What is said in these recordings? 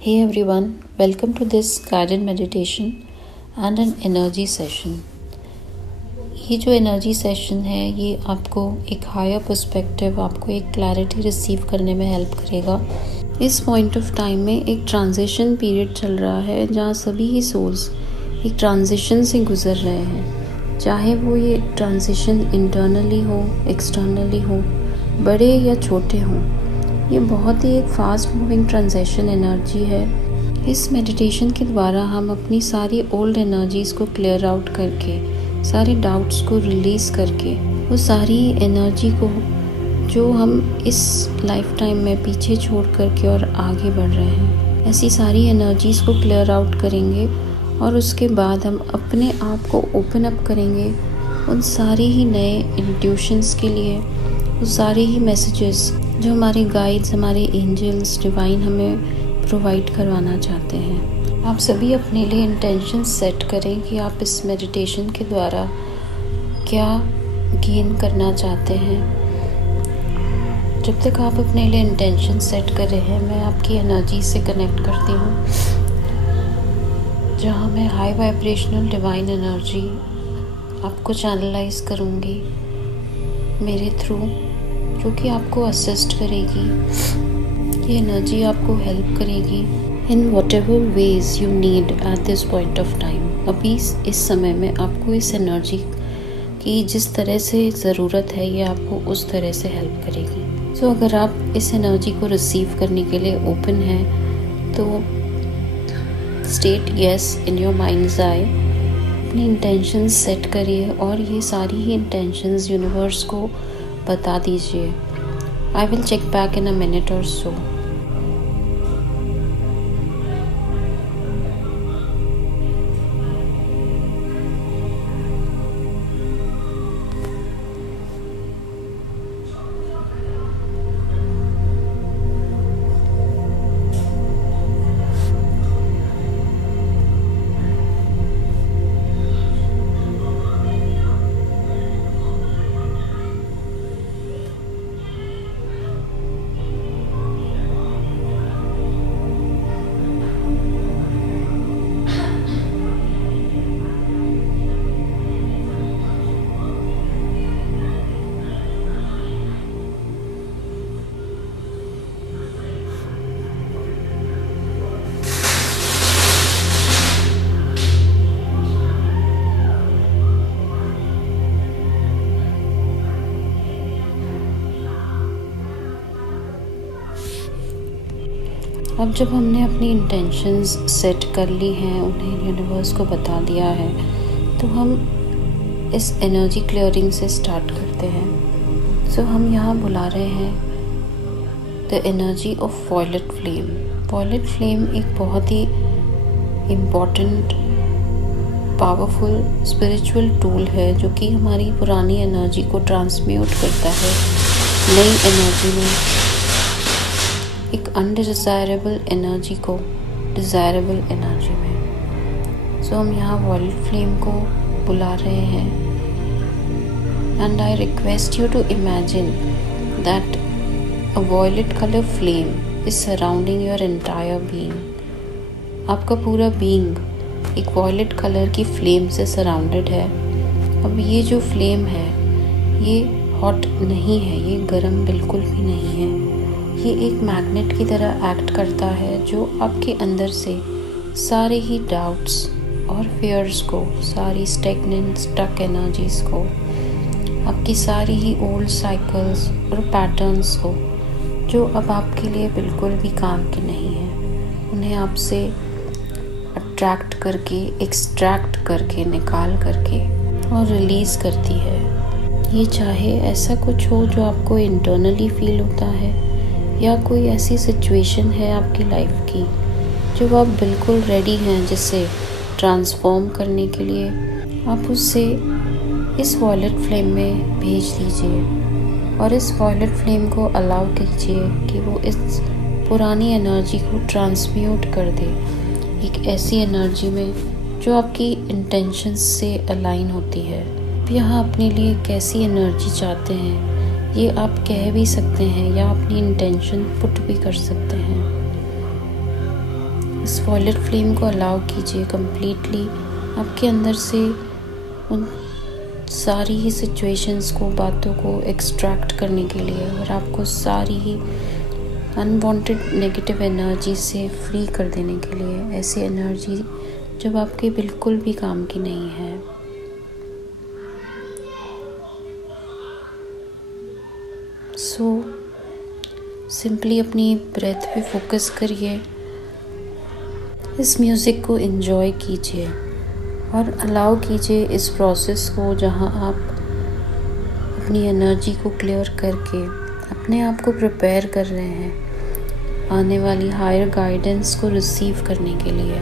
Hey everyone, welcome to this guided meditation and an energy session. ये जो energy session है ये आपको एक हायर पर्सपेक्टिव, आपको एक क्लैरिटी रिसीव करने में हेल्प करेगा। इस पॉइंट ऑफ टाइम में एक ट्रांजिशन पीरियड चल रहा है जहाँ सभी ही सोल्स एक ट्रांजिशन से गुजर रहे हैं, चाहे वो ये ट्रांजिशन इंटरनली हो, एक्सटर्नली हो, बड़े या छोटे हों। ये बहुत ही एक फास्ट मूविंग ट्रांजिशन एनर्जी है। इस मेडिटेशन के द्वारा हम अपनी सारी ओल्ड एनर्जीज़ को क्लियर आउट करके, सारे डाउट्स को रिलीज़ करके, वो सारी एनर्जी को जो हम इस लाइफ टाइम में पीछे छोड़ करके और आगे बढ़ रहे हैं, ऐसी सारी एनर्जीज़ को क्लियर आउट करेंगे और उसके बाद हम अपने आप को ओपन अप करेंगे उन सारे ही नए इंट्यूशंस के लिए, वो सारे ही मैसेजेस जो हमारे गाइड्स, हमारे एंजल्स, डिवाइन हमें प्रोवाइड करवाना चाहते हैं। आप सभी अपने लिए इंटेंशन सेट करें कि आप इस मेडिटेशन के द्वारा क्या गेन करना चाहते हैं। जब तक आप अपने लिए इंटेंशन सेट कर रहे हैं, मैं आपकी एनर्जी से कनेक्ट करती हूँ, जहाँ मैं हाई वाइब्रेशनल डिवाइन एनर्जी आपको चैनलाइज करूँगी मेरे थ्रू, जो कि आपको असिस्ट करेगी। ये एनर्जी आपको हेल्प करेगी in what ever ways you need at this point of time. अभी इस समय में आपको इस एनर्जी की जिस तरह से ज़रूरत है, ये आपको उस तरह से हेल्प करेगी। सो अगर आप इस एनर्जी को रिसीव करने के लिए ओपन हैं तो state yes in your minds I, अपनी इंटेंशंस सेट करिए और ये सारी ही इंटेंशंस यूनिवर्स को बता दीजिए। I will check back in a minute और सो। अब जब हमने अपनी इंटेंशंस सेट कर ली हैं, उन्हें यूनिवर्स को बता दिया है, तो हम इस एनर्जी क्लियरिंग से स्टार्ट करते हैं। सो हम यहाँ बुला रहे हैं the energy of violet flame. Violet flame एक बहुत ही इम्पॉर्टेंट, पावरफुल स्पिरिचुअल टूल है जो कि हमारी पुरानी एनर्जी को ट्रांसम्यूट करता है नई एनर्जी में, एक अनडिजायरेबल एनर्जी को डिज़ायरेबल एनर्जी में। सो हम यहाँ वॉयलेट फ्लेम को बुला रहे हैं and I request you to imagine that a violet colour flame is surrounding your entire being. आपका पूरा बीइंग एक वॉयलेट कलर की फ्लेम से सराउंडेड है। अब ये जो फ्लेम है ये हॉट नहीं है, ये गर्म बिल्कुल भी नहीं है। ये एक मैग्नेट की तरह एक्ट करता है जो आपके अंदर से सारे ही डाउट्स और फियर्स को, सारी स्टैग्नेंट स्टक एनर्जीज़ को, आपकी सारी ही ओल्ड साइकिल्स और पैटर्न्स को, जो अब आपके लिए बिल्कुल भी काम के नहीं हैं, उन्हें आपसे अट्रैक्ट करके, एक्सट्रैक्ट करके, निकाल करके और रिलीज़ करती है। ये चाहे ऐसा कुछ हो जो आपको इंटरनली फील होता है, या कोई ऐसी सिचुएशन है आपकी लाइफ की जो आप बिल्कुल रेडी हैं जिससे ट्रांसफॉर्म करने के लिए, आप उससे इस वॉयलेट फ्लेम में भेज दीजिए और इस वॉयलेट फ्लेम को अलाउ कीजिए कि वो इस पुरानी एनर्जी को ट्रांसम्यूट कर दे एक ऐसी एनर्जी में जो आपकी इंटेंशंस से अलाइन होती है। आप यहाँ अपने लिए कैसी एनर्जी चाहते हैं ये आप कह भी सकते हैं या अपनी इंटेंशन पुट भी कर सकते हैं। इस वॉयलेट फ्लेम को अलाउ कीजिए कंप्लीटली आपके अंदर से उन सारी ही सिचुएशंस को, बातों को एक्सट्रैक्ट करने के लिए और आपको सारी ही अनवांटेड नेगेटिव एनर्जी से फ्री कर देने के लिए, ऐसी एनर्जी जब आपके बिल्कुल भी काम की नहीं है। सो सिंपली अपनी ब्रेथ पे फोकस करिए, इस म्यूज़िक को एंजॉय कीजिए और अलाउ कीजिए इस प्रोसेस को, जहां आप अपनी एनर्जी को क्लियर करके अपने आप को प्रिपेयर कर रहे हैं आने वाली हायर गाइडेंस को रिसीव करने के लिए।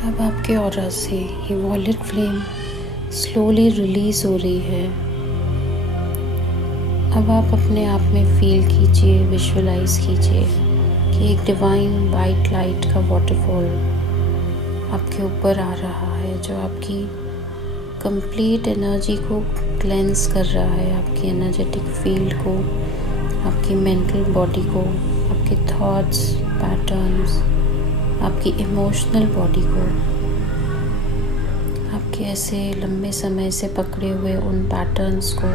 अब आपके ऑरा से ये वॉयलेट फ्लेम स्लोली रिलीज हो रही है। अब आप अपने आप में फील कीजिए, विजुअलाइज कीजिए कि एक डिवाइन वाइट लाइट का वाटरफॉल आपके ऊपर आ रहा है, जो आपकी कंप्लीट एनर्जी को क्लेंस कर रहा है, आपकी एनर्जेटिक फील्ड को, आपकी मेंटल बॉडी को, आपके थॉट्स, पैटर्न्स, आपकी इमोशनल बॉडी को, आपके ऐसे लंबे समय से पकड़े हुए उन पैटर्न्स को,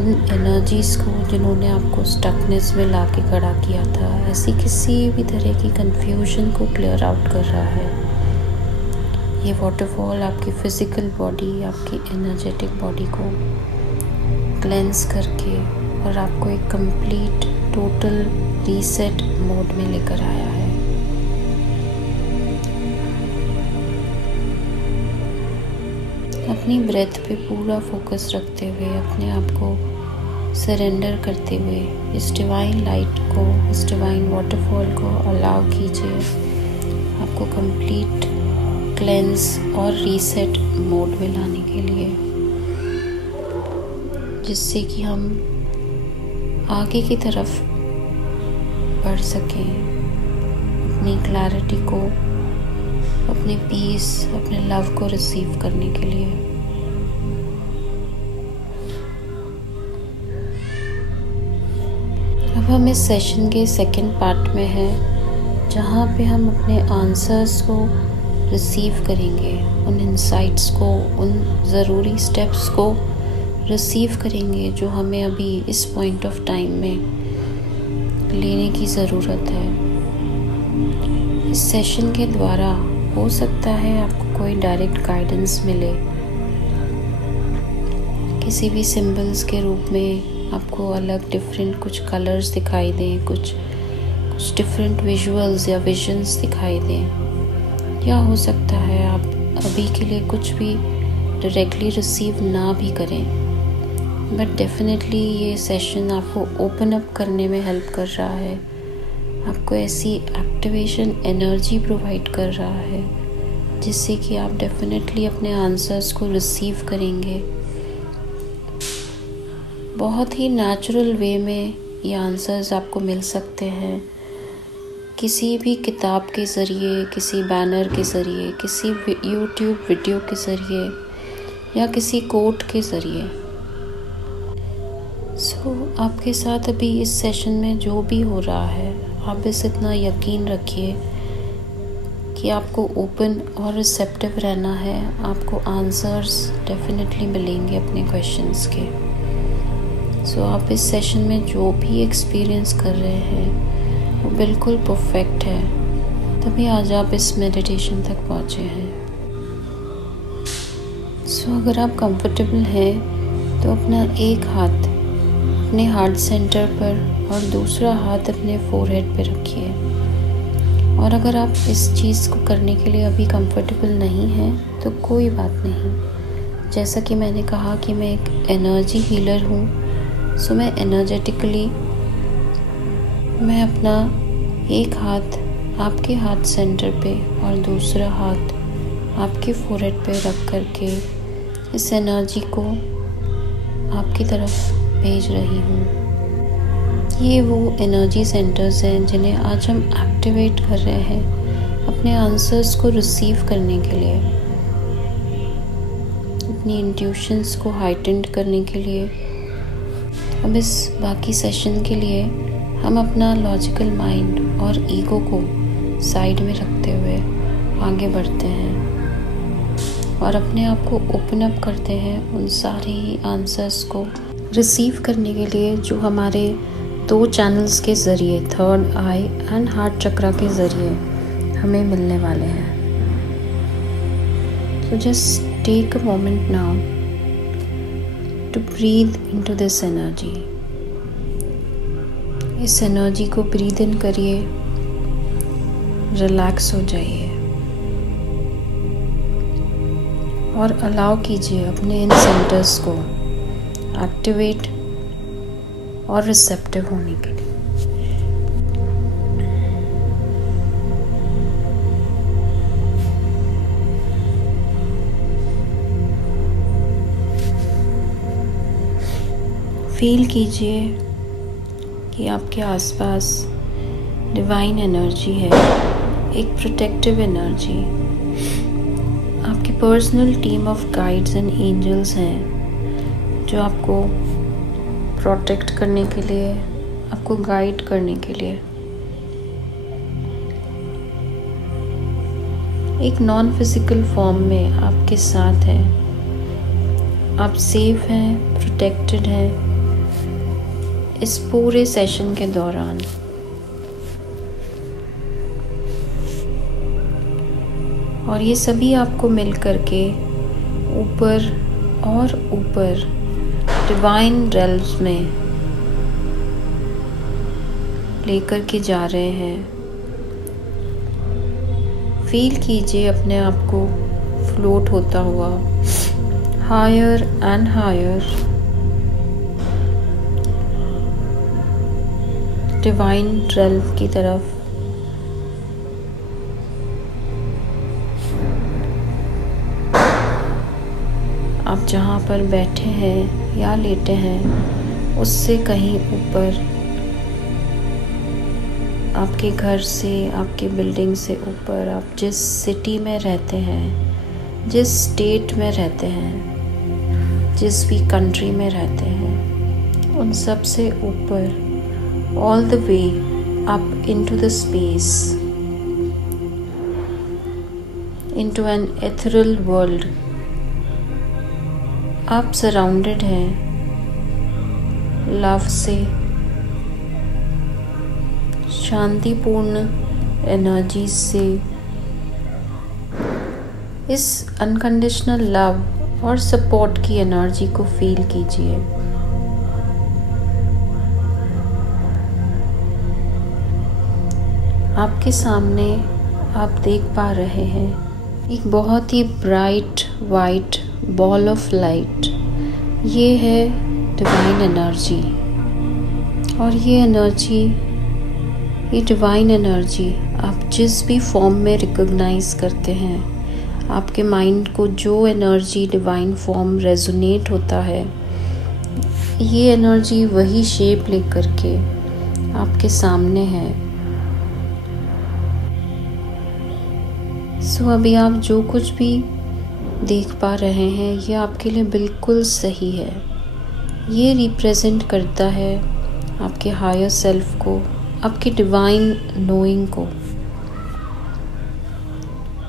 उन एनर्जीज़ को जिन्होंने आपको स्टकनेस में ला के खड़ा किया था, ऐसी किसी भी तरह की कंफ्यूजन को क्लियर आउट कर रहा है। ये वाटरफॉल आपकी फिज़िकल बॉडी, आपकी एनर्जेटिक बॉडी को क्लेंस करके और आपको एक कंप्लीट टोटल रीसेट मोड में लेकर आया है। अपनी ब्रेथ पे पूरा फोकस रखते हुए, अपने आप को सरेंडर करते हुए इस डिवाइन लाइट को, इस डिवाइन वाटरफॉल को अलाउ कीजिए आपको कंप्लीट क्लेंस और रीसेट मोड में लाने के लिए, जिससे कि हम आगे की तरफ बढ़ सकें अपनी क्लैरिटी को, अपने पीस, अपने लव को रिसीव करने के लिए। अब हम इस सेशन के सेकंड पार्ट में हैं, जहाँ पे हम अपने आंसर्स को रिसीव करेंगे, उन इंसाइट्स को, उन ज़रूरी स्टेप्स को रिसीव करेंगे जो हमें अभी इस पॉइंट ऑफ टाइम में लेने की ज़रूरत है। इस सेशन के द्वारा हो सकता है आपको कोई डायरेक्ट गाइडेंस मिले, किसी भी सिंबल्स के रूप में आपको अलग डिफरेंट कुछ कलर्स दिखाई दें, कुछ डिफरेंट विजुअल्स या विजन्स दिखाई दें, या हो सकता है आप अभी के लिए कुछ भी डायरेक्टली रिसीव ना भी करें, बट डेफिनेटली ये सेशन आपको ओपन अप करने में हेल्प कर रहा है, आपको ऐसी एक्टिवेशन एनर्जी प्रोवाइड कर रहा है जिससे कि आप डेफिनेटली अपने आंसर्स को रिसीव करेंगे। बहुत ही नेचुरल वे में ये आंसर्स आपको मिल सकते हैं, किसी भी किताब के ज़रिए, किसी बैनर के ज़रिए, किसी यूट्यूब वीडियो के ज़रिए या किसी कोट के ज़रिए। आपके साथ अभी इस सेशन में जो भी हो रहा है, आप बस इतना यकीन रखिए कि आपको ओपन और रिसेप्टिव रहना है। आपको आंसर्स डेफिनेटली मिलेंगे अपने क्वेश्चंस के। आप इस सेशन में जो भी एक्सपीरियंस कर रहे हैं वो बिल्कुल परफेक्ट है, तभी आज आप इस मेडिटेशन तक पहुँचे हैं। अगर आप कंफर्टेबल हैं तो अपना एक हाथ अपने हार्ट सेंटर पर और दूसरा हाथ अपने फोरहेड पे रखिए। और अगर आप इस चीज़ को करने के लिए अभी कंफर्टेबल नहीं हैं तो कोई बात नहीं। जैसा कि मैंने कहा कि मैं एक एनर्जी हीलर हूँ, मैं एनर्जेटिकली मैं अपना एक हाथ आपके हार्ट सेंटर पे और दूसरा हाथ आपके फोरहेड पे रख करके इस एनर्जी को आपकी तरफ भेज रही हूँ। ये वो एनर्जी सेंटर्स हैं जिन्हें आज हम एक्टिवेट कर रहे हैं अपने आंसर्स को रिसीव करने के लिए, अपनी इंट्यूशंस को हाइटेंड करने के लिए। अब इस बाकी सेशन के लिए हम अपना लॉजिकल माइंड और ईगो को साइड में रखते हुए आगे बढ़ते हैं और अपने आप को ओपन अप करते हैं उन सारे ही आंसर्स को रिसीव करने के लिए जो हमारे 2 चैनल्स के ज़रिए, third eye and heart chakra के ज़रिए हमें मिलने वाले हैं। Just take a moment now to breathe into this energy. इस एनर्जी को ब्रीथ इन करिए, रिलैक्स हो जाइए और अलाउ कीजिए अपने इन सेंटर्स को एक्टिवेट और रिसेप्टिव होने के लिए। फील कीजिए कि आपके आसपास डिवाइन एनर्जी है, एक प्रोटेक्टिव एनर्जी। आपकी personal team of guides and angels हैं जो आपको प्रोटेक्ट करने के लिए, आपको गाइड करने के लिए एक नॉन फिजिकल फॉर्म में आपके साथ हैं। आप सेफ हैं, प्रोटेक्टेड हैं इस पूरे सेशन के दौरान। और ये सभी आपको मिल करके ऊपर और ऊपर डिवाइन रेल्म्स में लेकर के जा रहे हैं। फील कीजिए अपने आप को फ्लोट होता हुआ higher and higher divine realm की तरफ। आप जहाँ पर बैठे हैं या लेटे हैं उससे कहीं ऊपर, आपके घर से, आपके बिल्डिंग से ऊपर, आप जिस सिटी में रहते हैं, जिस स्टेट में रहते हैं, जिस भी कंट्री में रहते हैं, उन सब से ऊपर all the way up into the space, into an ethereal world। आप सराउंडेड हैं लव से, शांतिपूर्ण एनर्जी से इस अनकंडीशनल लव और सपोर्ट की एनर्जी को फील कीजिए। आपके सामने आप देख पा रहे हैं एक बहुत ही bright white ball of light. ये है डिवाइन एनर्जी, और ये डिवाइन एनर्जी आप जिस भी फॉर्म में रिकॉग्नाइज करते हैं, आपके माइंड को जो एनर्जी डिवाइन फॉर्म रेजोनेट होता है, ये एनर्जी वही शेप लेकर के आपके सामने है। सो अभी आप जो कुछ भी देख पा रहे हैं ये आपके लिए बिल्कुल सही है। ये रिप्रेजेंट करता है आपके हायर सेल्फ को, आपके डिवाइन नोइंग को,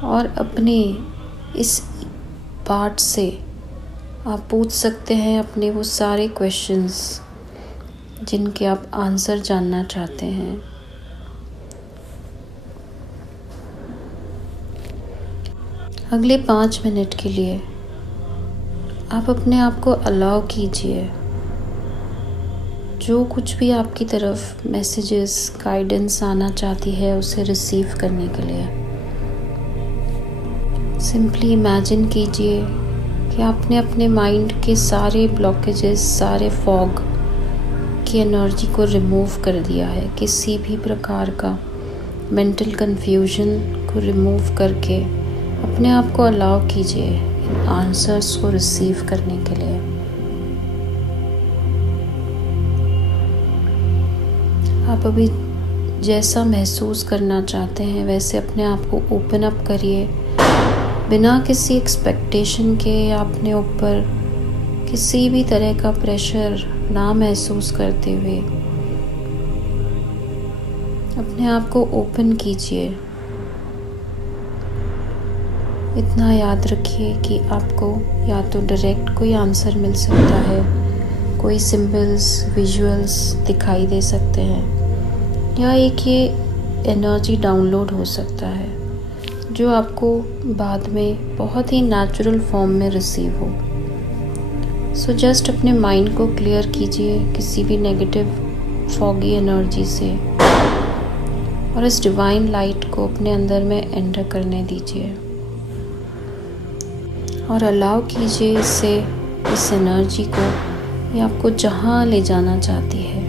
और अपने इस पार्ट से आप पूछ सकते हैं अपने वो सारे क्वेश्चंस जिनके आप आंसर जानना चाहते हैं। अगले 5 मिनट के लिए आप अपने आप को अलाउ कीजिए जो कुछ भी आपकी तरफ मैसेजेस गाइडेंस आना चाहती है उसे रिसीव करने के लिए। सिंपली इमेजिन कीजिए कि आपने अपने माइंड के सारे ब्लॉकेजेस, सारे फॉग की एनर्जी को रिमूव कर दिया है। किसी भी प्रकार का मेंटल कंफ्यूजन को रिमूव करके अपने आप को अलाउ कीजिए इन आंसर्स को रिसीव करने के लिए। आप अभी जैसा महसूस करना चाहते हैं वैसे अपने आप को ओपन अप करिए, बिना किसी एक्सपेक्टेशन के या अपने ऊपर किसी भी तरह का प्रेशर ना महसूस करते हुए अपने आप को ओपन कीजिए। इतना याद रखिए कि आपको या तो डायरेक्ट कोई आंसर मिल सकता है, कोई सिंबल्स विजुअल्स दिखाई दे सकते हैं, या एक ये एनर्जी डाउनलोड हो सकता है जो आपको बाद में बहुत ही नेचुरल फॉर्म में रिसीव हो। सो जस्ट अपने माइंड को क्लियर कीजिए किसी भी नेगेटिव फॉगी एनर्जी से, और इस डिवाइन लाइट को अपने अंदर में एंटर करने दीजिए और अलाउ कीजिए इससे, इस एनर्जी को, ये आपको जहाँ ले जाना चाहती है।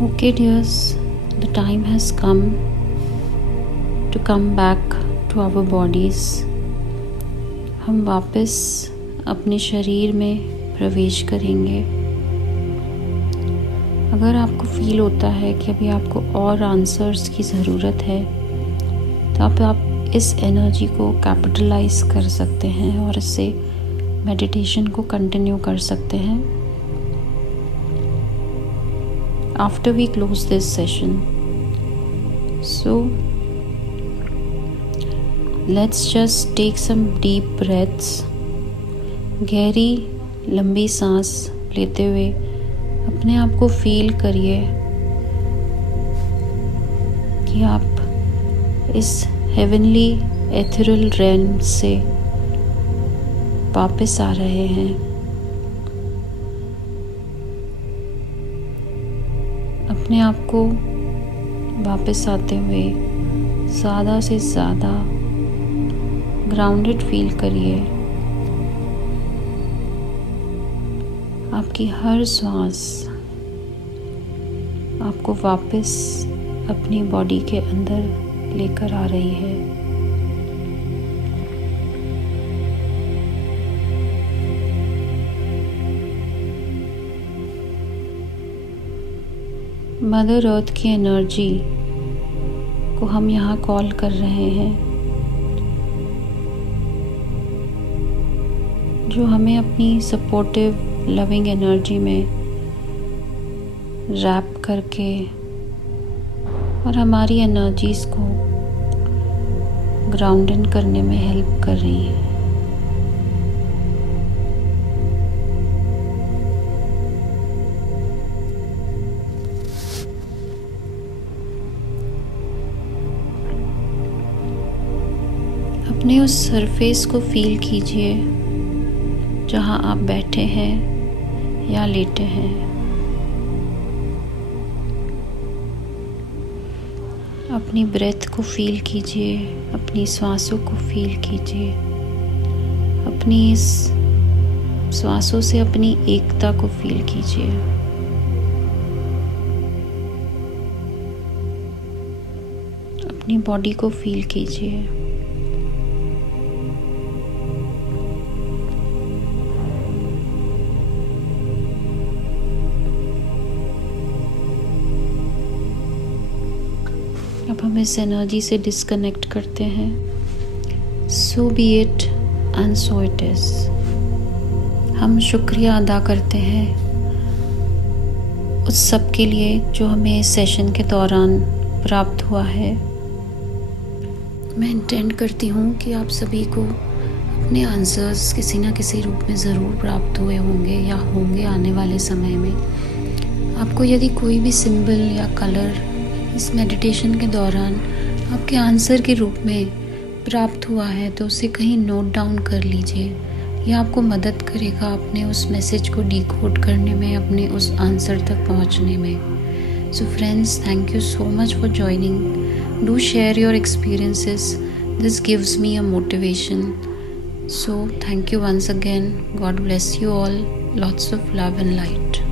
Okay dears, the time has come to come back to our bodies. हम वापस अपने शरीर में प्रवेश करेंगे. अगर आपको फील होता है कि अभी आपको और आंसर्स की ज़रूरत है तो आप इस एनर्जी को कैपिटलाइज कर सकते हैं और इससे मेडिटेशन को कंटिन्यू कर सकते हैं. After we close this session, so let's just take some deep breaths. गहरी लंबी सांस लेते हुए अपने आप को फील करिए कि आप इस हेवनली एथेरल रेल्म से वापस आ रहे हैं. अपने आप को वापस आते हुए ज़्यादा से ज़्यादा ग्राउंडेड फील करिए. आपकी हर सांस आपको वापस अपनी बॉडी के अंदर लेकर आ रही है. मदर अर्थ की एनर्जी को हम यहाँ कॉल कर रहे हैं, जो हमें अपनी सपोर्टिव लविंग एनर्जी में रैप करके और हमारी एनर्जीज़ को ग्राउंडिंग करने में हेल्प कर रही है. अपने उस सरफेस को फील कीजिए जहाँ आप बैठे हैं या लेटे हैं. अपनी ब्रेथ को फील कीजिए, अपनी सांसों को फील कीजिए. अपनी इस सांसों से अपनी एकता को फील कीजिए. अपनी बॉडी को फील कीजिए. अब हम इस एनर्जी से डिस्कनेक्ट करते हैं. So be it and so it is. हम शुक्रिया अदा करते हैं उस सब के लिए जो हमें इस सेशन के दौरान प्राप्त हुआ है. मैं इंटेंड करती हूँ कि आप सभी को अपने आंसर्स किसी न किसी रूप में ज़रूर प्राप्त हुए होंगे या होंगे आने वाले समय में. आपको यदि कोई भी सिंबल या कलर इस मेडिटेशन के दौरान आपके आंसर के रूप में प्राप्त हुआ है तो उसे कहीं नोट डाउन कर लीजिए. यह आपको मदद करेगा अपने उस मैसेज को डिकोड करने में, अपने उस आंसर तक पहुंचने में. So friends, thank you so much for joining. Do share your experiences. This gives me a motivation. So thank you once again. God bless you all. Lots of love and light.